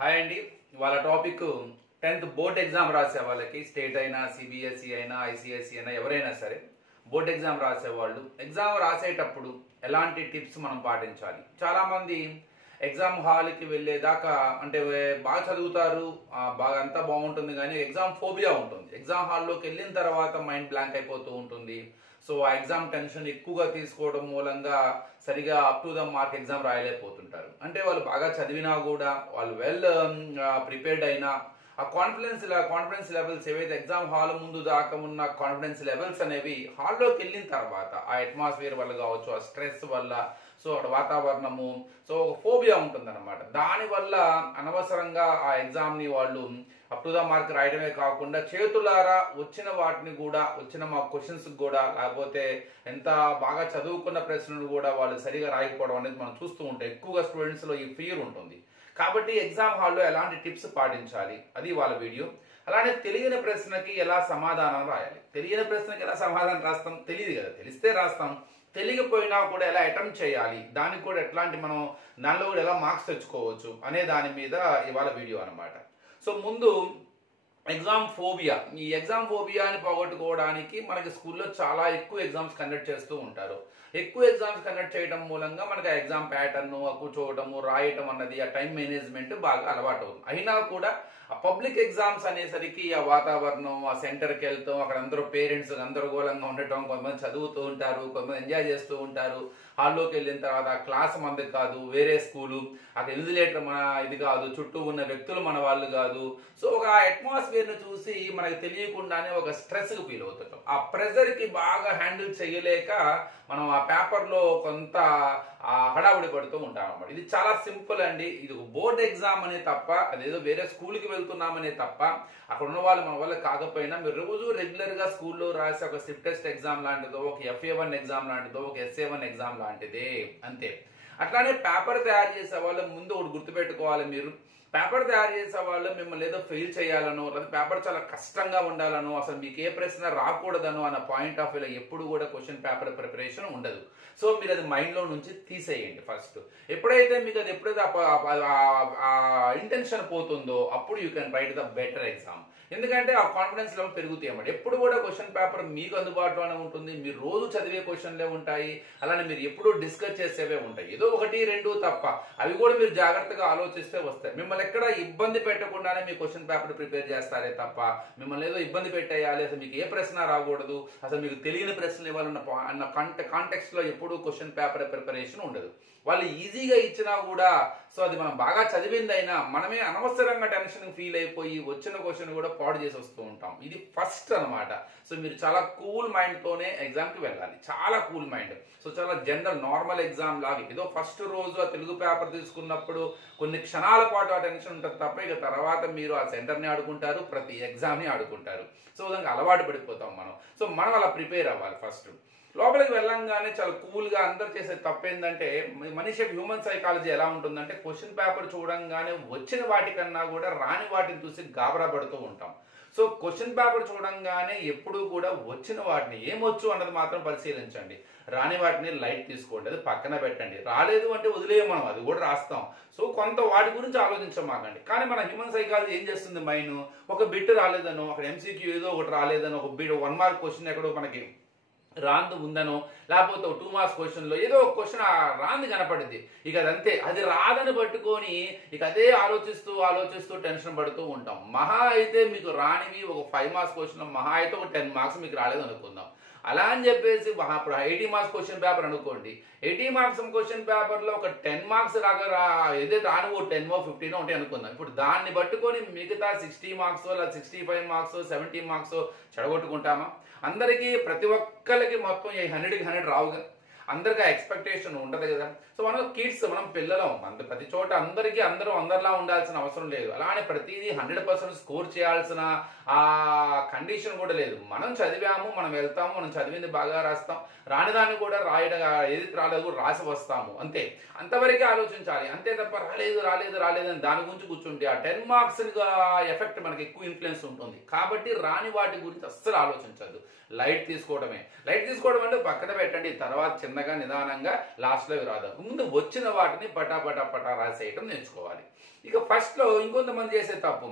Hi అండి. వాళ్ళ topic 10th board exam రాసే వాళ్ళకి, స్టేట్ అయినా సిబిఎస్ఈ అయినా ఐసిఎస్ఈ అయినా ఎవరైనా సరే బోర్డ్ ఎగ్జామ్ రాసేవాళ్ళు ఎగ్జామ్ రాసేటప్పుడు ఎలాంటి టిప్స్ మనం పాటించాలి. చాలా మంది ఎగ్జామ్ హాల్కి వెళ్ళేదాకా అంటే బాగా చదువుతారు, బాగా అంతా బాగుంటుంది, కానీ ఎగ్జామ్ ఫోబియా ఉంటుంది. ఎగ్జామ్ హాల్లోకి వెళ్ళిన తర్వాత మైండ్ బ్లాంక్ అయిపోతూ ఉంటుంది. సో ఆ ఎగ్జామ్ టెన్షన్ ఎక్కువగా తీసుకోవడం మూలంగా సరిగా up to the mark exam రాయలేకపోతుంటారు. అంటే వాళ్ళు బాగా చదివినా కూడా, వాళ్ళు వెల్ ప్రిపేర్డ్ అయినా ఆ కాన్ఫిడెన్స్ లెవెల్స్ ఏవైతే ఎగ్జామ్ హాల్ ముందు దాకా ఉన్న కాన్ఫిడెన్స్ లెవెల్స్ అనేవి హాల్లోకి వెళ్ళిన తర్వాత ఆ అట్మాస్ఫియర్ వల్ల కావచ్చు, ఆ స్ట్రెస్ వల్ల, సో అక్కడ వాతావరణము, సో ఒక ఫోబియా ఉంటుందన్నమాట. దానివల్ల అనవసరంగా ఆ ఎగ్జామ్ని వాళ్ళు అప్ టు ద మార్క్ రాయడమే కాకుండా చేతులారా వచ్చిన వాటిని కూడా, వచ్చిన మా క్వశ్చన్స్ కూడా, లేకపోతే ఎంత బాగా చదువుకున్న ప్రశ్నలు కూడా వాళ్ళు సరిగా రాయకపోవడం అనేది మనం చూస్తూ ఉంటాం. ఎక్కువగా స్టూడెంట్స్లో ఈ ఫియర్ ఉంటుంది. కాబట్టి ఎగ్జామ్ హాల్లో ఎలాంటి టిప్స్ పాటించాలి అది వాళ్ళ వీడియో. అలానే తెలియని ప్రశ్నకి ఎలా సమాధానం రాయాలి. తెలియని ప్రశ్నకి ఎలా సమాధానం రాస్తాం, తెలియదు కదా, తెలిస్తే రాస్తాం. తెలియకపోయినా కూడా ఎలా అటెంప్ట్ చేయాలి, దానికి కూడా ఎట్లాంటి మనం దానిలో కూడా ఎలా మార్క్స్ తెచ్చుకోవచ్చు అనే దాని మీద ఇవాళ వీడియో అనమాట. సో ముందు ఎగ్జామ్ ఫోబియా. ఈ ఎగ్జామ్ ఫోబియాని పోగొట్టుకోవడానికి మనకి స్కూల్లో చాలా ఎక్కువ ఎగ్జామ్స్ కండక్ట్ చేస్తూ ఉంటారు. ఎక్కువ ఎగ్జామ్స్ కండక్ట్ చేయడం మూలంగా మనకి ఆ ఎగ్జామ్ ప్యాటర్న్, కూర్చోవటము, రాయటం అన్నది, ఆ టైం మేనేజ్మెంట్ బాగా అలవాటు అవుతుంది. అయినా కూడా ఆ పబ్లిక్ ఎగ్జామ్స్ అనేసరికి ఆ వాతావరణం, ఆ సెంటర్కి వెళ్తాం, అక్కడ అందరూ పేరెంట్స్ గందరగోళంగా ఉండటం, కొంతమంది చదువుతూ ఉంటారు, కొంతమంది ఎంజాయ్ చేస్తూ ఉంటారు. హాల్లోకి వెళ్ళిన తర్వాత ఆ క్లాస్ మనది కాదు, వేరే స్కూలు, అక్కడ ఇన్విజిలేటర్ మన ఇది కాదు, చుట్టూ ఉన్న వ్యక్తులు మన వాళ్ళు కాదు. సో ఒక అట్మాస్ఫియర్ని చూసి మనకి తెలియకుండానే ఒక స్ట్రెస్కి ఫీల్ అవుతుంటాం. ఆ ప్రెజర్కి బాగా హ్యాండిల్ చేయలేక మనం ఆ పేపర్లో కొంత హడావుడి పడుతూ ఉంటాం అన్నమాట. ఇది చాలా సింపుల్ అండి. ఇది ఒక బోర్డ్ ఎగ్జామ్ అనే తప్ప, అదేదో వేరే స్కూల్కి వెళ్తున్నామనే తప్ప, అక్కడ ఉన్న వాళ్ళు మన వల్ల కాకపోయినా మీరు రోజు రెగ్యులర్గా స్కూల్లో రాసే ఒక స్లిప్ టెస్ట్ ఎగ్జామ్ లాంటిదో, ఒక FA1 ఎగ్జామ్ లాంటిదో, ఒక SA1 ఎగ్జామ్ లాంటిదే అంతే. అట్లానే పేపర్ తయారు చేసే వాళ్ళు ముందు ఒకటి గుర్తుపెట్టుకోవాలి. మీరు పేపర్ తయారు చేసే వాళ్ళు మిమ్మల్ని ఏదో ఫెయిల్ చేయాలనో, లేదా పేపర్ చాలా కష్టంగా ఉండాలనో, అసలు మీకు ఏ ప్రశ్న రాకూడదనో అన్న పాయింట్ ఆఫ్ వ్యూలో ఎప్పుడు కూడా క్వశ్చన్ పేపర్ ప్రిపరేషన్ ఉండదు. సో మీరు అది మైండ్లో నుంచి తీసేయండి ఫస్ట్. ఎప్పుడైతే మీకు అది ఇంటెన్షన్ పోతుందో అప్పుడు you can write the better exam. ఎందుకంటే ఆ కాన్ఫిడెన్స్ లెవెల్ పెరుగుతాయి అన్నమాట. ఎప్పుడు కూడా క్వశ్చన్ పేపర్ మీకు అందుబాటులోనే ఉంటుంది. మీరు రోజు చదివే క్వశ్చన్లే ఉంటాయి. అలానే మీరు ఎప్పుడూ డిస్కస్ చేసేవే ఉంటాయి. ఏదో 1-2 తప్ప, అవి కూడా మీరు జాగ్రత్తగా ఆలోచిస్తే వస్తాయి. మిమ్మల్ని ఎక్కడ ఇబ్బంది పెట్టకుండానే మీ క్వశ్చన్ పేపర్ ప్రిపేర్ చేస్తారే తప్ప, మిమ్మల్ని ఏదో ఇబ్బంది పెట్టేయాలి, అసలు మీకు ఏ ప్రశ్న రాకూడదు, అసలు మీకు తెలియని ప్రశ్నలు ఇవ్వాలన్న కాంటెక్స్ట్ లో ఎప్పుడూ క్వశ్చన్ పేపర్ ప్రిపరేషన్ ఉండదు. వాళ్ళు ఈజీగా ఇచ్చినా కూడా, సో అది మనం బాగా చదివిందైనా మనమే అనవసరంగా టెన్షన్ ఫీల్ అయిపోయి వచ్చిన క్వశ్చన్ కూడా పాడు చేసి వస్తూ ఉంటాం. ఇది ఫస్ట్ అనమాట. సో మీరు చాలా కూల్ మైండ్తోనే ఎగ్జామ్కి వెళ్ళాలి. చాలా కూల్ మైండ్. సో చాలా జనరల్ నార్మల్ ఎగ్జామ్ లాగా, ఏదో ఫస్ట్ రోజు ఆ తెలుగు పేపర్ తీసుకున్నప్పుడు కొన్ని క్షణాల పాటు ఆ టెన్షన్ ఉంటుంది తప్ప, ఇక తర్వాత మీరు ఆ సెంటర్ని ఆడుకుంటారు, ప్రతి ఎగ్జామ్ని ఆడుకుంటారు. సో దానికి అలవాటు పడిపోతాం మనం. సో మనం అలా ప్రిపేర్ అవ్వాలి. ఫస్ట్ లోపలికి వెళ్ళంగానే చాలా కూల్గా, అందరు చేసే తప్పేందంటే, మనిషి హ్యూమన్ సైకాలజీ ఎలా ఉంటుందంటే, క్వశ్చన్ పేపర్ చూడంగానే వచ్చిన వాటికన్నా కూడా రాని వాటిని చూసి గాబరా పడుతూ ఉంటాం. సో క్వశ్చన్ పేపర్ చూడంగానే ఎప్పుడూ కూడా వచ్చిన వాటిని ఏమొచ్చు అన్నది మాత్రం పరిశీలించండి. రాని వాటిని లైట్ తీసుకోండి, అది పక్కన పెట్టండి. రాలేదు అంటే వదిలేయం, మనం అది కూడా రాస్తాం. సో కొంత వాటి గురించి ఆలోచించమాకండి. కానీ మన హ్యూమన్ సైకాలజీ ఏం చేస్తుంది, మైండ్ ఒక బిట్ రాలేదనో, అక్కడ MCQ ఏదో ఒకటి రాలేదనో, ఒక బిట్ 1 మార్క్ క్వశ్చన్ ఎక్కడో మనకి రాంది ఉందనో, లేకపోతే 2 మార్క్స్ క్వశ్చన్లో ఏదో ఒక క్వశ్చన్ రాంది కనపడింది, ఇక అదంతే, అది రాదని పట్టుకొని ఇక అదే ఆలోచిస్తూ టెన్షన్ పడుతూ ఉంటాం. మహా అయితే మీకు రానివి ఒక 5 మార్క్స్ క్వశ్చన్, మహా అయితే ఒక 10 మార్క్స్ మీకు రాలేదు అనుకుందాం. అలా అని చెప్పేసి ఇప్పుడు 80 మార్క్స్ క్వశ్చన్ పేపర్ అనుకోండి, 80 మార్క్స్ క్వశ్చన్ పేపర్లో ఒక 10 మార్క్స్ ఏదైతే రాని 10 15 ఉంటాయి అనుకుందాం. ఇప్పుడు దాన్ని పట్టుకొని మిగతా 60 మార్క్స్ లేదా 65 మార్క్స్ 70 మార్క్స్ చెడగొట్టుకుంటామా? అందరికీ ప్రతి ఒక్కరికి మొత్తం 100కి 100 రావుగా, అందరికీ ఎక్స్పెక్టేషన్ ఉండదు కదా. సో మనం కిడ్స్, మనం పిల్లలం, ప్రతి చోట అందరూ అందరిలా ఉండాల్సిన అవసరం లేదు. అలానే ప్రతిదీ 100% స్కోర్ చేయాల్సిన ఆ కండిషన్ కూడా లేదు. మనం చదివాము, మనం వెళ్తాము, మనం చదివింది బాగా రాస్తాం, రానిదాన్ని కూడా ఏది రాలేదు రాసి వస్తాము, అంతే. అంతవరకే ఆలోచించాలి, అంతే తప్ప రాలేదు అని దాని గురించి కూర్చుంటే ఆ 10 మార్క్స్ ఎఫెక్ట్ మనకి ఎక్కువ ఇన్ఫ్లుయెన్స్ ఉంటుంది. కాబట్టి రాని వాటి గురించి అస్సలు ఆలోచించద్దు, లైట్ తీసుకోవడమే. లైట్ తీసుకోవడం అంటే పక్కన పెట్టండి, తర్వాత చిన్న చిన్నగా నిదానంగా లాస్ట్లో రాదు. ముందు వచ్చిన వాటిని పటా రాసేయటం నేర్చుకోవాలి. ఇక ఫస్ట్లో ఇంకొంతమంది చేసే తప్పు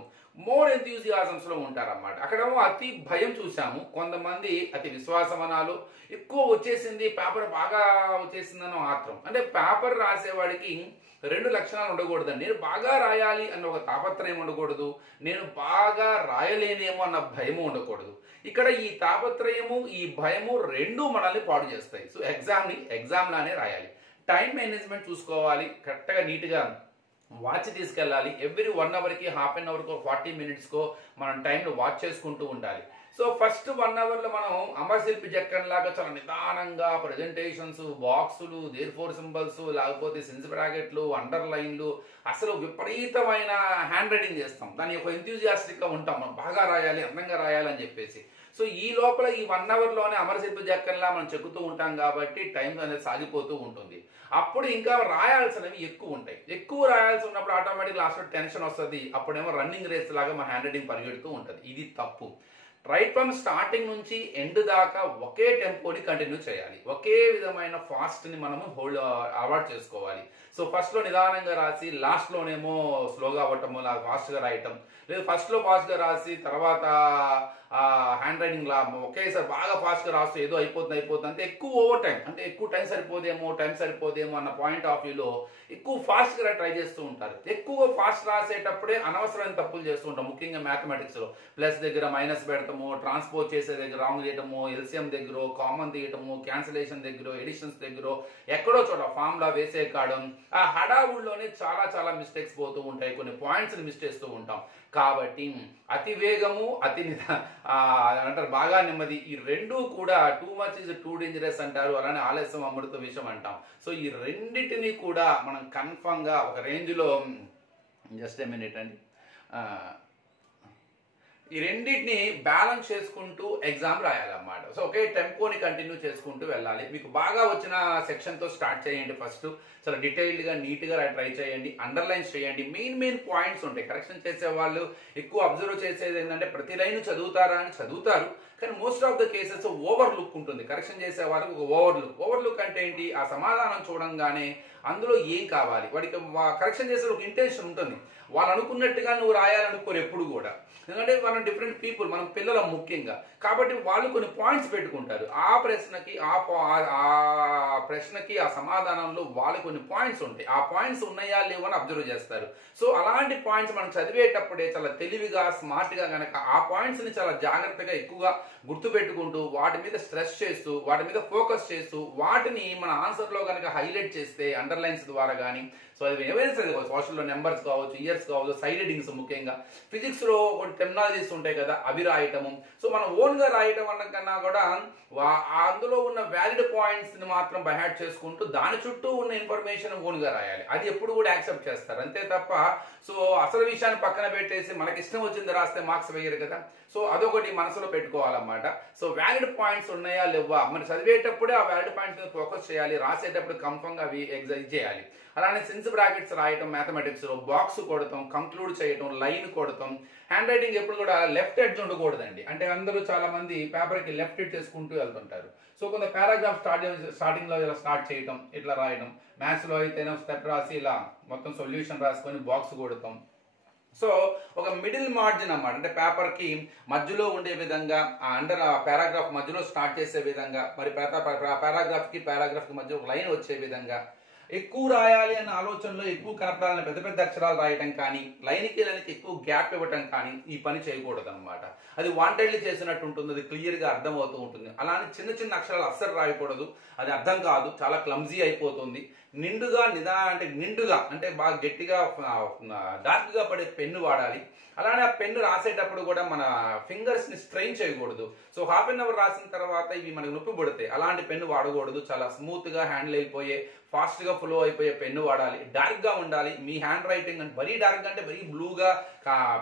మోర్ ఎంథ్యూజియాజమ్స్లో ఉంటారన్నమాట. అక్కడేమో అతి భయం చూసాము, కొంతమంది అతి విశ్వాసమనాలు, ఎక్కువ వచ్చేసింది పేపర్ బాగా వచ్చేసిందని ఆత్రం. అంటే పేపర్ రాసేవాడికి రెండు లక్షణాలు ఉండకూడదండి. నేను బాగా రాయాలి అన్న ఒక తాపత్రయం ఉండకూడదు, నేను బాగా రాయలేనేమో అన్న భయము ఉండకూడదు. ఇక్కడ ఈ తాపత్రయము ఈ భయము రెండూ మనల్ని పాడు చేస్తాయి. సో ఎగ్జామ్ లానే రాయాలి. టైం మేనేజ్మెంట్ చూసుకోవాలి, కరెక్ట్గా నీట్గా వాచ్ తీసుకెళ్ళాలి. ఎవ్రీ 1 అవర్కి హాఫ్ అన్ అవర్కో 40 మినిట్స్కో మనం టైంను వాచ్ చేసుకుంటూ ఉండాలి. సో ఫస్ట్ 1 అవర్లో మనం అమరశిల్పి జక్కన్ లాగా చాలా నిదానంగా ప్రజెంటేషన్స్, బాక్సులు, దేర్ఫోర్ సింబల్స్, లేకపోతే సెన్స్ బ్రాకెట్లు, అండర్లైన్లు, అసలు విపరీతమైన హ్యాండ్ రైటింగ్ చేస్తాం. దాని ఒక ఎంథ్యూజియాస్టిక్గా ఉంటాం, మనం బాగా రాయాలి, అందంగా రాయాలి అని చెప్పేసి. సో ఈ లోపల ఈ 1 అవర్లోనే అమరశిల్పి జక్కన్లా మనం చెక్కుతూ ఉంటాం కాబట్టి టైం అనేది సాగిపోతూ ఉంటుంది. అప్పుడు ఇంకా రాయాల్సినవి ఎక్కువ ఉంటాయి. ఎక్కువ రాయాల్సి ఉన్నప్పుడు ఆటోమేటిక్ లాస్ట్లో టెన్షన్ వస్తుంది. అప్పుడేమో రన్నింగ్ రేస్ లాగా మన హ్యాండ్ రైటింగ్ పరిగెడుతూ ఉంటుంది. ఇది తప్పు. రైట్ ఫ్రమ్ స్టార్టింగ్ నుంచి ఎండ్ దాకా ఒకే టెంపోని కంటిన్యూ చేయాలి. ఒకే విధమైన ఫాస్ట్ని మనము అలవాటు చేసుకోవాలి. సో ఫస్ట్లో నిదానంగా రాసి లాస్ట్లోనేమో స్లోగా అవ్వటము, ఫాస్ట్గా రాయటం, లేదు ఫస్ట్లో ఫాస్ట్గా రాసి తర్వాత హ్యాండ్ రైటింగ్ ఒకేసారి బాగా ఫాస్ట్గా రాస్తూ ఏదో అయిపోతుంది అంటే ఎక్కువ ఓవర్ టైం, అంటే ఎక్కువ టైం సరిపోదేమో అన్న పాయింట్ ఆఫ్ వ్యూలో ఎక్కువ ఫాస్ట్గా ట్రై చేస్తూ ఉంటారు. ఎక్కువ ఫాస్ట్ రాసేటప్పుడే అనవసరమైన తప్పులు చేస్తూ ఉంటాం. ముఖ్యంగా మ్యాథమెటిక్స్లో ప్లస్ దగ్గర మైనస్ పెడతాము, ట్రాన్స్పోజ్ చేసే దగ్గర రాంగ్ చేయటము, ఎల్సిఎం దగ్గర కామన్ తీయటము, క్యాన్సిలేషన్ దగ్గర, ఎడిషన్స్ దగ్గర ఎక్కడో చోట ఫార్ములా వేసే కాడం, ఆ హడావుల్లోనే చాలా మిస్టేక్స్ పోతూ ఉంటాయి. కొన్ని పాయింట్స్ని మిస్ చేస్తూ ఉంటాం. కాబట్టి అతి వేగము, అంటారు బాగా నెమ్మది, ఈ రెండూ కూడా too much is too dangerous అంటారు. అలానే ఆలస్యం అమృత విషయం అంటాం. సో ఈ రెండింటిని కూడా మనం కన్ఫర్మ్గా ఒక రేంజ్లో జస్ట్ ఏ మినిట్ అండి, ఈ రెండింటిని బ్యాలెన్స్ చేసుకుంటూ ఎగ్జామ్ రాయాలన్నమాట. సో ఒకే టెంపోని కంటిన్యూ చేసుకుంటూ వెళ్ళాలి. మీకు బాగా వచ్చిన సెక్షన్తో స్టార్ట్ చేయండి. ఫస్ట్ చాలా డీటెయిల్డ్గా నీట్గా ట్రై చేయండి, అండర్లైన్స్ చేయండి. మెయిన్ పాయింట్స్ ఉంటాయి. కరెక్షన్ చేసే వాళ్ళు ఎక్కువ అబ్జర్వ్ చేసేది ఏంటంటే ప్రతి లైన్ చదువుతారు, కానీ most of the cases over look ఉంటుంది. కరెక్షన్ చేసే వారికి ఒక ఓవర్ లుక్ అంటే ఏంటి, ఆ సమాధానం చూడంగానే అందులో ఏం కావాలి, వాడికి కరెక్షన్ చేసే ఒక ఇంటెన్షన్ ఉంటుంది. వాళ్ళు అనుకున్నట్టుగా నువ్వు రాయాలనుకోరు ఎప్పుడు కూడా. ఎందుకంటే మనం డిఫరెంట్ పీపుల్, మనం పిల్లల ముఖ్యంగా, కాబట్టి వాళ్ళు కొన్ని పాయింట్స్ పెట్టుకుంటారు. ఆ ప్రశ్నకి ఆ సమాధానంలో వాళ్ళు కొన్ని పాయింట్స్ ఉంటాయి. ఆ పాయింట్స్ ఉన్నాయా లేవని అబ్జర్వ్ చేస్తారు. సో అలాంటి పాయింట్స్ మనం చదివేటప్పుడే చాలా తెలివిగా, స్మార్ట్గా కనుక ఆ పాయింట్స్ని చాలా జాగ్రత్తగా ఎక్కువగా గుర్తుపెట్టుకుంటూ వాటి మీద స్ట్రెస్ చేస్తూ, వాటి మీద ఫోకస్ చేస్తూ, వాటిని మన ఆన్సర్లో కనుక హైలైట్ చేస్తే అండర్లైన్స్ ద్వారా కానీ, సో అది ఏవైనా సరే సోషల్లో నెంబర్స్ కావచ్చు, ఇయర్స్ కావచ్చు, సైడ్ హెడ్డింగ్స్, ముఖ్యంగా ఫిజిక్స్లో కొన్ని టెర్మినాలజీస్ ఉంటాయి కదా, అవి రాయటము. సో మనం ఓన్గా రాయటం అన్న కన్నా కూడా అందులో ఉన్న వ్యాలిడ్ పాయింట్స్ని మాత్రం బైహార్ట్ చేసుకుంటూ దాని చుట్టూ ఉన్న ఇన్ఫర్మేషన్ ఓన్గా రాయాలి. అది ఎప్పుడు కూడా యాక్సెప్ట్ చేస్తారు, అంతే తప్ప సో అసలు విషయాన్ని పక్కన పెట్టేసి మనకి ఇష్టం వచ్చింది రాస్తే మార్క్స్ వేయరు కదా. సో అదొకటి మనసులో పెట్టుకోవాలన్నమాట. సో వ్యాలిడ్ పాయింట్స్ ఉన్నాయా లేవా, మనం చదివేటప్పుడే ఆ వ్యాలిడ్ పాయింట్స్ మీద ఫోకస్ చేయాలి, రాసేటప్పుడు కన్ఫర్మ్గా అవి ఎగ్జైజ్ చేయాలి. అలానే సెన్స్ బ్రాకెట్స్ రాయటం, మ్యాథమెటిక్స్లో బాక్స్ కొడతాం, కంక్లూడ్ చేయటం, లైన్ కొడతాం. హ్యాండ్ రైటింగ్ ఎప్పుడు కూడా లెఫ్ట్ ఎడ్జ్ ఉండకూడదండి. అంటే అందరూ చాలా మంది పేపర్కి లెఫ్ట్ ఎడ్జ్ చేసుకుంటూ వెళ్తుంటారు. సో కొంత పారాగ్రాఫ్ స్టార్టింగ్లో ఇలా స్టార్ట్ చేయటం, ఇట్లా రాయడం. మ్యాథ్స్లో అయితేనే స్టెప్ రాసి ఇలా మొత్తం సొల్యూషన్ రాసుకొని బాక్స్ కొడతాం. సో ఒక మిడిల్ మార్జిన్ అన్నమాట, అంటే పేపర్కి మధ్యలో ఉండే విధంగా పారాగ్రాఫ్ మధ్యలో స్టార్ట్ చేసే విధంగా, మరి పారాగ్రాఫ్కి మధ్య ఒక లైన్ వచ్చే విధంగా, ఎక్కువ రాయాలి అన్న ఆలోచనలో ఎక్కువ కనపడాలని పెద్ద అక్షరాలు రాయటం కానీ, లైన్కి ఎక్కువ గ్యాప్ ఇవ్వటం కానీ ఈ పని చేయకూడదు అనమాట. అది వాంటెడ్లీ చేసినట్టు ఉంటుంది, అది క్లియర్గా అర్థమవుతూ ఉంటుంది. అలానే చిన్న అక్షరాలు అస్సలు రాయకూడదు, అది అర్థం కాదు, చాలా క్లమ్జీ అయిపోతుంది. నిండుగా అంటే బాగా గట్టిగా డార్క్గా పడే పెన్ను వాడాలి. అలానే ఆ పెన్ను రాసేటప్పుడు కూడా మన ఫింగర్స్ని స్ట్రెయిన్ చేయకూడదు. సో హాఫ్ అన్ అవర్ రాసిన తర్వాత ఇవి మనకు నొప్పి పడతాయి. అలాంటి పెన్ను వాడకూడదు. చాలా స్మూత్గా హ్యాండిల్ అయిపోయే, ఫాస్ట్గా ఫ్లో అయిపోయే పెన్ను వాడాలి. డార్క్గా ఉండాలి. మీ హ్యాండ్ రైటింగ్ అంటే మరీ డార్క్గా అంటే మరీ బ్లూగా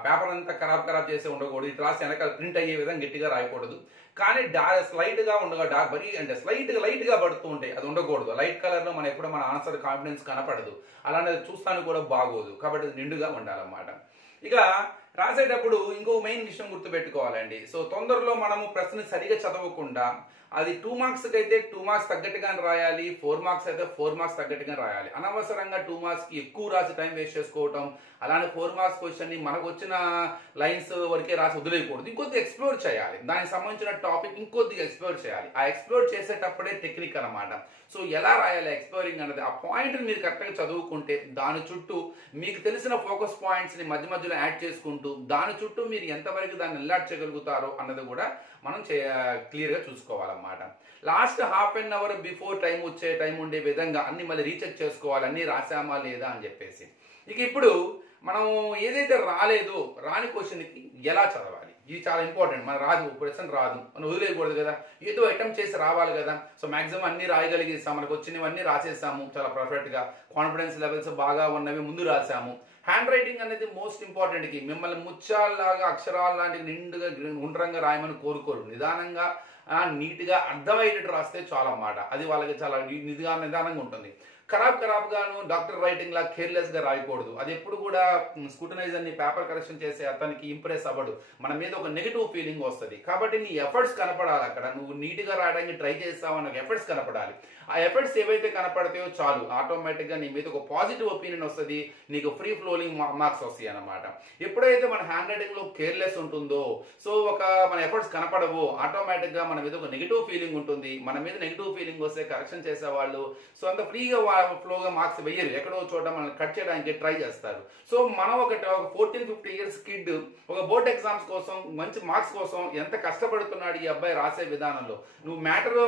పేపర్ అంతా ఖరాబ్ చేసి ఉండకూడదు. ఇటు రాసి వెనకాల ప్రింట్ అయ్యే విధంగా గట్టిగా రాయకూడదు. కానీ స్లైట్గా ఉండగా మరీ అంటే లైట్గా పడుతూ ఉంటాయి, అది ఉండకూడదు. లైట్ కలర్లో మనం ఎప్పుడు మన ఆన్సర్ కాన్ఫిడెన్స్ కనపడదు, అలానే చూస్తానికి కూడా బాగోదు. కాబట్టి అది నిండుగా ఉండాలన్నమాట. ఇక రాసేటప్పుడు ఇంకో మెయిన్ విషయం గుర్తుపెట్టుకోవాలండి. సో తొందరలో మనము ప్రశ్న సరిగా చదవకుండా అది 2 మార్క్స్ అయితే 2 మార్క్స్ తగ్గట్టుగానే రాయాలి, 4 మార్క్స్ అయితే 4 మార్క్స్ తగ్గట్టుగానే రాయాలి. అనవసరంగా 2 మార్క్స్ కి ఎక్కువ రాసి టైం వేస్ట్ చేసుకోవటం, అలానే 4 మార్క్స్ క్వశ్చన్ ని మనకు వచ్చిన లైన్స్ వరకే రాసి వదిలేయకూడదు. ఇంకొద్దిగా ఎక్స్ప్లోర్ చేయాలి, దానికి సంబంధించిన టాపిక్ ఇంకొద్దిగా ఎక్స్ప్లోర్ చేయాలి. ఆ ఎక్స్ప్లోర్ చేసేటప్పుడే టెక్నిక్ అనమాట. సో ఎలా రాయాలి ఎక్స్ప్లోరింగ్ అనేది, ఆ పాయింట్ మీరు కరెక్ట్గా చదువుకుంటే దాని చుట్టూ మీకు తెలిసిన ఫోకస్ పాయింట్స్ ని మధ్య మధ్యలో యాడ్ చేసుకుంటూ దాని చుట్టూ మీరు ఎంతవరకు దాన్ని ఎల్లాట్ చేయగలుగుతారో అన్నది కూడా మనం క్లియర్ గా చూసుకోవాలన్నమాట. Last half an hour before time ఉండే విధంగా అన్ని మళ్ళీ రీచెక్ చేసుకోవాలి, అన్ని రాసామా లేదా అని చెప్పేసి. ఇక ఇప్పుడు మనం ఏదైతే రాని క్వశ్చన్కి ఎలా చదవాలి, ఇది చాలా ఇంపార్టెంట్. మన క్వశ్చన్ రాదు మనం వదిలేయకూడదు కదా, ఏదో అటెంప్ట్ చేసి రావాలి కదా. సో మాక్సిమం అన్ని రాయగలిగేసాం, మనకు వచ్చినవన్నీ రాసేసాము చాలా పర్ఫెక్ట్ గా, కాన్ఫిడెన్స్ లెవెల్స్ బాగా ఉన్నవి ముందు రాసాము. హ్యాండ్ రైటింగ్ అనేది మోస్ట్ ఇంపార్టెంట్ కి, మిమ్మల్ని ముత్యాలలాగా అక్షరాలు లాంటి నిండుగా గుండ్రంగా రాయమని కోరుకోరు. నిదానంగా నీట్గా అర్థమయ్యేటట్టు రాస్తే చాలా అన్నమాట. అది వాళ్ళకి చాలా నిదానంగా ఉంటుంది. ఖరాబ్ గాను డాక్టర్ రైటింగ్ లా కేర్లెస్ గా రాయకూడదు. అది ఎప్పుడు కూడా స్కూటనైజర్ ని పేపర్ కరెక్షన్ చేసే అతనికి ఇంప్రెస్ అవ్వడు, మన మీద ఒక నెగిటివ్ ఫీలింగ్ వస్తుంది. కాబట్టి నీ ఎఫర్ట్స్ కనపడాలి, అక్కడ నువ్వు నీట్ గా రాయడానికి ట్రై చేస్తావు అన్న ఎఫర్ట్స్ కనపడాలి. ఆ ఎఫర్ట్స్ ఏవైతే కనపడతాయో చాలు, ఆటోమేటిక్ గా నీ మీద ఒక పాజిటివ్ ఒపీనియన్ వస్తుంది, నీకు ఫ్రీ ఫ్లోయింగ్ మార్క్స్ వస్తాయి అన్నమాట. ఎప్పుడైతే మన హ్యాండ్ రైటింగ్ లో కేర్లెస్ ఉంటుందో, సో మన ఎఫర్ట్స్ కనపడవు, ఆటోమేటిక్ గా మన మీద ఒక నెగిటివ్ ఫీలింగ్ ఉంటుంది. మన మీద నెగిటివ్ ఫీలింగ్ వస్తే కరెక్షన్ చేసేవాళ్ళు సో అంత ఫ్రీగా ఫ్లోగా మార్క్స్ వెయ్యరు, ఎక్కడో చోట మనం కట్ చేయడానికి ట్రై చేస్తారు. సో మనం ఒక 14-15 ఇయర్స్ కిడ్ ఒక బోర్డ్ ఎగ్జామ్స్ కోసం మంచి మార్క్స్ కోసం ఎంత కష్టపడుతున్నాడు ఈ అబ్బాయి రాసే విధానంలో. నువ్వు మ్యాటర్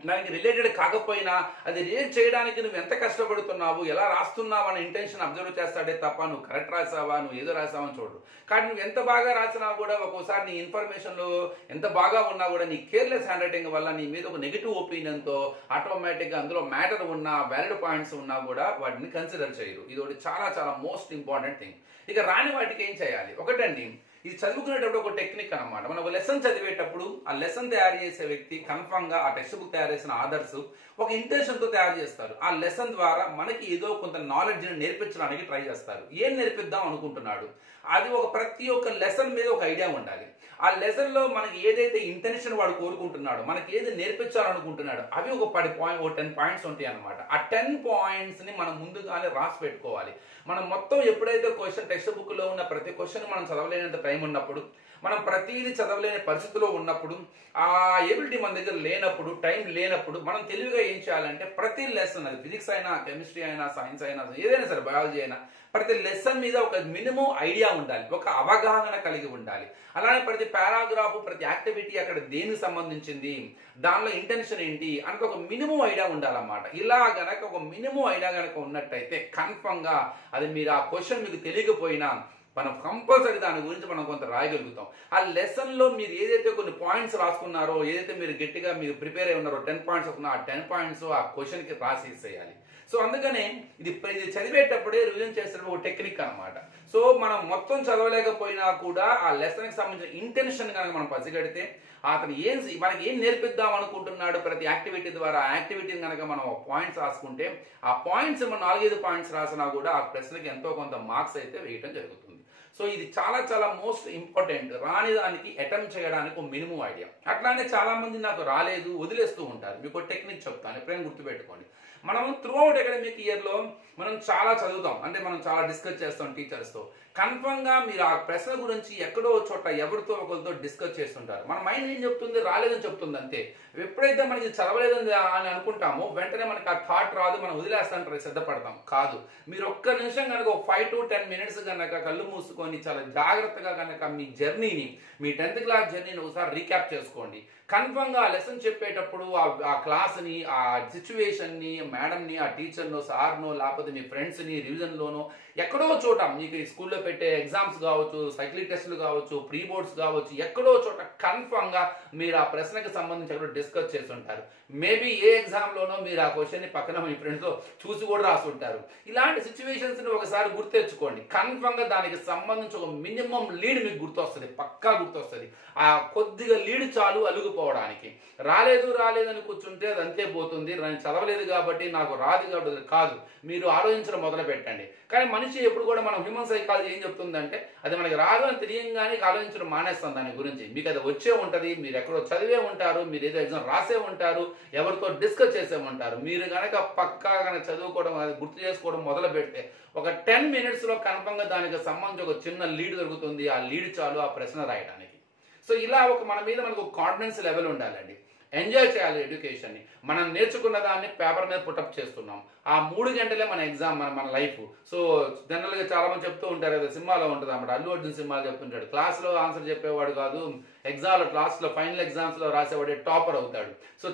దానికి రిలేటెడ్ కాకపోయినా అది రిలేట్ చేయడానికి నువ్వు ఎంత కష్టపడుతున్నావు, ఎలా రాస్తున్నావు అనే ఇంటెన్షన్ అబ్జర్వ్ చేస్తాడే తప్ప నువ్వు కరెక్ట్ రాసావా, నువ్వు ఏదో రాసావని చూడు. కానీ నువ్వు ఎంత బాగా రాసినా కూడా ఒక్కోసారి నీ ఇన్ఫర్మేషన్లు ఎంత బాగా ఉన్నా కూడా నీ కేర్లెస్ హ్యాండ్ రైటింగ్ వల్ల నీ మీద ఒక నెగిటివ్ ఒపీనియన్తో ఆటోమేటిక్గా అందులో మ్యాటర్ ఉన్నా వ్యాలిడ్ పాయింట్స్ ఉన్నా కూడా వాటిని కన్సిడర్ చేయరు. ఇది ఒకటి చాలా చాలా మోస్ట్ ఇంపార్టెంట్ థింగ్. ఇక రాని వాటికి ఏం చేయాలి, ఒకటండి ఇది చదువుకునేటప్పుడు ఒక టెక్నిక్ అనమాట. మనం ఒక లెసన్ చదివేటప్పుడు ఆ లెసన్ తయారు చేసే వ్యక్తి కన్ఫర్మ్ గా ఆ టెక్స్ట్ బుక్ తయారు చేసిన ఆథర్స్ ఒక ఇంటెన్షన్ తో తయారు చేస్తారు. ఆ లెసన్ ద్వారా మనకి ఏదో కొంత నాలెడ్జ్ నేర్పించడానికి ట్రై చేస్తారు. ఏం నేర్పిద్దాం అనుకుంటున్నాడు, అది ప్రతి ఒక్క లెసన్ మీద ఒక ఐడియా ఉండాలి. ఆ లెసన్ లో మనకి ఏదైతే ఇంటెన్షన్ వాడు కోరుకుంటున్నాడు, మనకి ఏది నేర్పించాలనుకుంటున్నాడు, అవి ఒక 10 పాయింట్స్ ఉంటాయి అనమాట. ఆ 10 పాయింట్స్ ని మనం ముందుగానే రాసి పెట్టుకోవాలి. మనం మొత్తం ఎప్పుడైతే క్వశ్చన్ టెక్స్ట్ బుక్ లో ఉన్న ప్రతి క్వశ్చన్ మనం చదవలేనంత టైం ఉన్నప్పుడు, మనం ప్రతిదీ చదవలేని పరిస్థితిలో ఉన్నప్పుడు, ఆ ఎబిలిటీ మన దగ్గర లేనప్పుడు, టైం లేనప్పుడు మనం తెలివిగా ఏం చేయాలంటే ప్రతి లెసన్, అది ఫిజిక్స్ అయినా కెమిస్ట్రీ అయినా సైన్స్ అయినా ఏదైనా సరే బయాలజీ అయినా, ప్రతి లెసన్ మీద ఒక మినిమం ఐడియా ఉండాలి, ఒక అవగాహన కలిగి ఉండాలి. అలానే ప్రతి పారాగ్రాఫ్ ప్రతి యాక్టివిటీ అక్కడ దేనికి సంబంధించింది, దానిలో ఇంటెన్షన్ ఏంటి అన్నది ఒక మినిమం ఐడియా ఉండాలన్నమాట. ఇలా గనక ఒక మినిమం ఐడియా గనక ఉన్నట్టయితే కన్ఫర్మ్ గా అది మీరు ఆ క్వశ్చన్ మీకు తెలియకపోయినా మనం కంపల్సరీ దాని గురించి మనం కొంత రాయగలుగుతాం. ఆ లెసన్ లో మీరు ఏదైతే కొన్ని పాయింట్స్ రాసుకున్నారో, ఏదైతే మీరు గట్టిగా మీరు ప్రిపేర్ అయి ఉన్నారో 10 పాయింట్స్ ఆ 10 పాయింట్స్ ఆ క్వశ్చన్ కి రాసేసేయాలి. సో అందుకనే ఇది చదివేటప్పుడే రివిజన్ చేసేటప్పుడు ఒక టెక్నిక్ అనమాట. సో మనం మొత్తం చదవలేకపోయినా కూడా ఆ లెసన్ కి సంబంధించిన ఇంటెన్షన్ కనుక మనం పసిగడితే అతను మనకి ఏం నేర్పిద్దాం అనుకుంటున్నాడు ప్రతి యాక్టివిటీ ద్వారా, ఆ యాక్టివిటీని కనుక మనం పాయింట్స్ రాసుకుంటే ఆ పాయింట్స్ మనం 4-5 పాయింట్స్ రాసినా కూడా ఆ ప్రశ్నకి ఎంతో కొంత మార్క్స్ అయితే వేయటం జరుగుతుంది. సో ఇది చాలా చాలా మోస్ట్ ఇంపార్టెంట్. రాని దానికి అటెంప్ట్ చేయడానికి ఒక మినిమం ఐడియా. అట్లానే చాలా మంది నాకు రాలేదు వదిలేస్తూ ఉంటారు. మీకు టెక్నిక్ చెప్తాను, ఎప్పుడైనా గుర్తుపెట్టుకోండి. మనం త్రూ అవుట్ అకాడమిక్ ఇయర్ లో మనం చాలా చదువుతాం, అంటే మనం చాలా డిస్కస్ చేస్తాం టీచర్స్ తో. కన్ఫర్మ్ గా మీరు ఆ ప్రశ్న గురించి ఎక్కడో చోట ఎవరితో ఒకరితో డిస్కస్ చేస్తుంటారు. మన మైండ్ ఏం చెప్తుంది, రాలేదని చెప్తుంది అంతే. ఎప్పుడైతే మనకి చదవలేదని అని అనుకుంటామో వెంటనే మనకి ఆ థాట్ రాదు, మనం వదిలేస్తాం, సిద్ధపడతాం. కాదు, మీరు ఒక్క నిమిషం కనుక 5 to 10 minutes కనుక కళ్ళు మూసుకొని చాలా జాగ్రత్తగా కనుక మీ జర్నీని, మీ 10th క్లాస్ జర్నీని ఒకసారి రీక్యాప్ చేసుకోండి. కన్ఫర్మ్ గా ఆ లెసన్ చెప్పేటప్పుడు ఆ క్లాస్ ని, ఆ సిచ్యువేషన్ ని, మేడం ని, ఆ టీచర్ నో, సార్ నో, లేకపోతే మీ ఫ్రెండ్స్ ని రివిజన్ లోనో ఎక్కడో చోట మీకు స్కూల్లో పెట్టే ఎగ్జామ్స్ కావచ్చు, సైక్లిక్ టెస్టులు కావచ్చు, ప్రీ బోర్డ్స్ కావచ్చు, ఎక్కడో చోట కన్ఫర్మ్ గా మీరు ఆ ప్రశ్నకు సంబంధించి ఎక్కడో డిస్కస్ చేస్తుంటారు. మేబీ ఏ ఎగ్జామ్ లోనో మీరు ఆ క్వశ్చన్ ని పక్కన మీ ఫ్రెండ్స్ తో చూసి కూడా రాస్తుంటారు. ఇలాంటి సిచ్యువేషన్స్ ని ఒకసారి గుర్తెచ్చుకోండి. కన్ఫర్మ్ గా దానికి సంబంధించి ఒక మినిమం లీడ్ మీకు గుర్తొస్తుంది, పక్కా గుర్తొస్తుంది. ఆ కొద్దిగా లీడ్ చాలు అలుగుపోవడానికి. రాలేదు అని కూర్చుంటే అది అంతే పోతుంది. చదవలేదు కాబట్టి కాబట్టి నాకు రాదు కాబట్టి కాదు, మీరు ఆలోచించడం మొదలు పెట్టండి. కానీ మనిషి ఎప్పుడు కూడా మనం హ్యూమన్ సైకాలజీ ఏం చెప్తుందంటే అది మనకి రాదు అని తెలియంగానే ఆలోచించడం మానేస్తాం దాని గురించి. మీకు అది వచ్చే ఉంటుంది, మీరు ఎక్కడో చదివే ఉంటారు, మీరు ఏదో ఎగ్జామ్ రాసే ఉంటారు, ఎవరితో డిస్కస్ చేసే ఉంటారు. మీరు కనుక పక్కా కనుక చదువుకోవడం అది గుర్తు చేసుకోవడం మొదలు పెడితే ఒక 10 minutesలో కన్ఫర్మ్గా దానికి సంబంధించి ఒక చిన్న లీడ్ దొరుకుతుంది. ఆ లీడ్ చాలు ఆ ప్రశ్న రాయడానికి. సో ఇలా మన మీద మనకు కాన్ఫిడెన్స్ లెవెల్ ఉండాలండి. ఎంజాయ్ చేయాలి ఎడ్యుకేషన్ని. మనం నేర్చుకున్న దాన్ని పేపర్ మీద పుటప్ చేస్తున్నాం. ఆ 3 గంటలే మన ఎగ్జామ్, మన లైఫ్. సో జనరల్గా చాలా మంది చెప్తూ ఉంటారు కదా, సినిమాలో ఉంటుంది అన్నమాట, అల్లు అర్జున్ సినిమాలో చెప్తుంటాడు, క్లాస్లో ఆన్సర్ చెప్పేవాడు కాదు, ఎగ్జామ్లో క్లాస్లో ఫైనల్ ఎగ్జామ్స్లో రాసేవాడే టాపర్ అవుతాడు. సో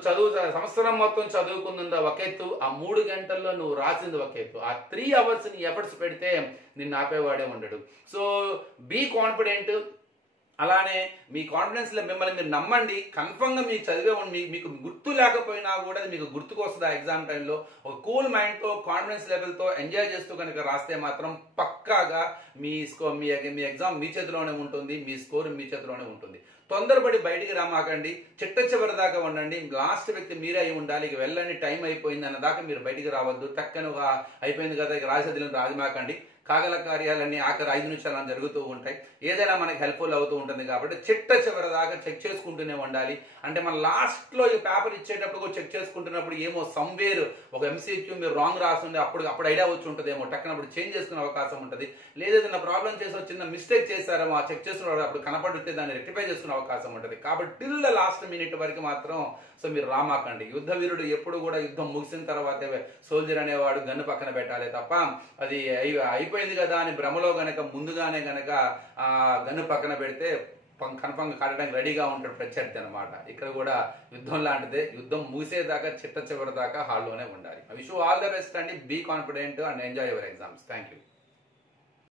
సంవత్సరం మొత్తం చదువుకుందా ఒక ఎత్తు, ఆ 3 గంటల్లో నువ్వు రాసింది ఒక ఎత్తు. ఆ 3 hours ని ఎఫర్ట్స్ పెడితే నిన్ను ఆపేవాడే ఉండడు. So be confident. అలానే మీ కాన్ఫిడెన్స్లో మిమ్మల్ని మీరు నమ్మండి. కన్ఫర్మ్గా మీరు చదివే మీకు గుర్తు లేకపోయినా కూడా మీకు గుర్తుకు వస్తుంది ఆ ఎగ్జామ్ టైంలో. ఒక కూల్ మైండ్తో కాన్ఫిడెన్స్ లెవెల్తో ఎంజాయ్ చేస్తూ కనుక రాస్తే మాత్రం పక్కాగా మీ ఎగ్జామ్ మీ చేతిలోనే ఉంటుంది, మీ స్కోర్ మీ చేతిలోనే ఉంటుంది. తొందరపడి బయటికి రామాకండి, చిట్ట చివరి దాకా ఉండండి. లాస్ట్ వ్యక్తి మీరే అయి ఉండాలి. ఇక వెళ్ళండి, టైం అయిపోయింది అన్న దాకా మీరు బయటికి రావద్దు. టక్కనుగా అయిపోయింది కదా ఇక రాసేదిని రాజమాకండి. కాగల కార్యాలన్నీ ఆఖరి 5 నిమిషాలు జరుగుతూ ఉంటాయి. ఏదైనా మనకి హెల్ప్ఫుల్ అవుతూ ఉంటుంది కాబట్టి చిట్ట చివరి దాకా చెక్ చేసుకుంటూనే ఉండాలి. అంటే మన లాస్ట్లో ఈ పేపర్ ఇచ్చేటప్పుడు చెక్ చేసుకుంటున్నప్పుడు ఏమో సమ్వేర్ ఒక MCQ మీరు రాంగ్ రాస్తుండే అప్పుడు ఐడియా వచ్చి ఉంటుందేమో, టక్కనప్పుడు చేంజ్ చేసుకునే అవకాశం ఉంటుంది. లేదేదైనా ప్రాబ్లం చేసి చిన్న మిస్టేక్ చేశారేమో, ఆ చెక్ చేసుకున్న అప్పుడు కనపడితే దాన్ని రెక్టిఫై చేసుకునే అవకాశం ఉంటుంది. కాబట్టి టిల్ ద లాస్ట్ మినిట్ వరకు మాత్రం సో మీరు రామాకండి. యుద్ధ వీరుడు ఎప్పుడు కూడా యుద్ధం ముగిసిన తర్వాతే సోల్జర్ అనేవాడు గన్ను పక్కన పెట్టాలి తప్ప అది అయిపోయింది కదా అని భ్రమలో గనక ముందుగానే గనక గన్ను పక్కన పెడితే కన్ఫర్మ్ కాడడానికి రెడీగా ఉంటాడు ప్రత్యర్థి అనమాట. ఇక్కడ కూడా యుద్ధం లాంటిదే. యుద్ధం ముగిసేదాకా చిట్ట చివరి దాకా హాల్లోనే ఉండాలి. I wish you all the best అండి. Be confident and enjoy your exams. Thank you.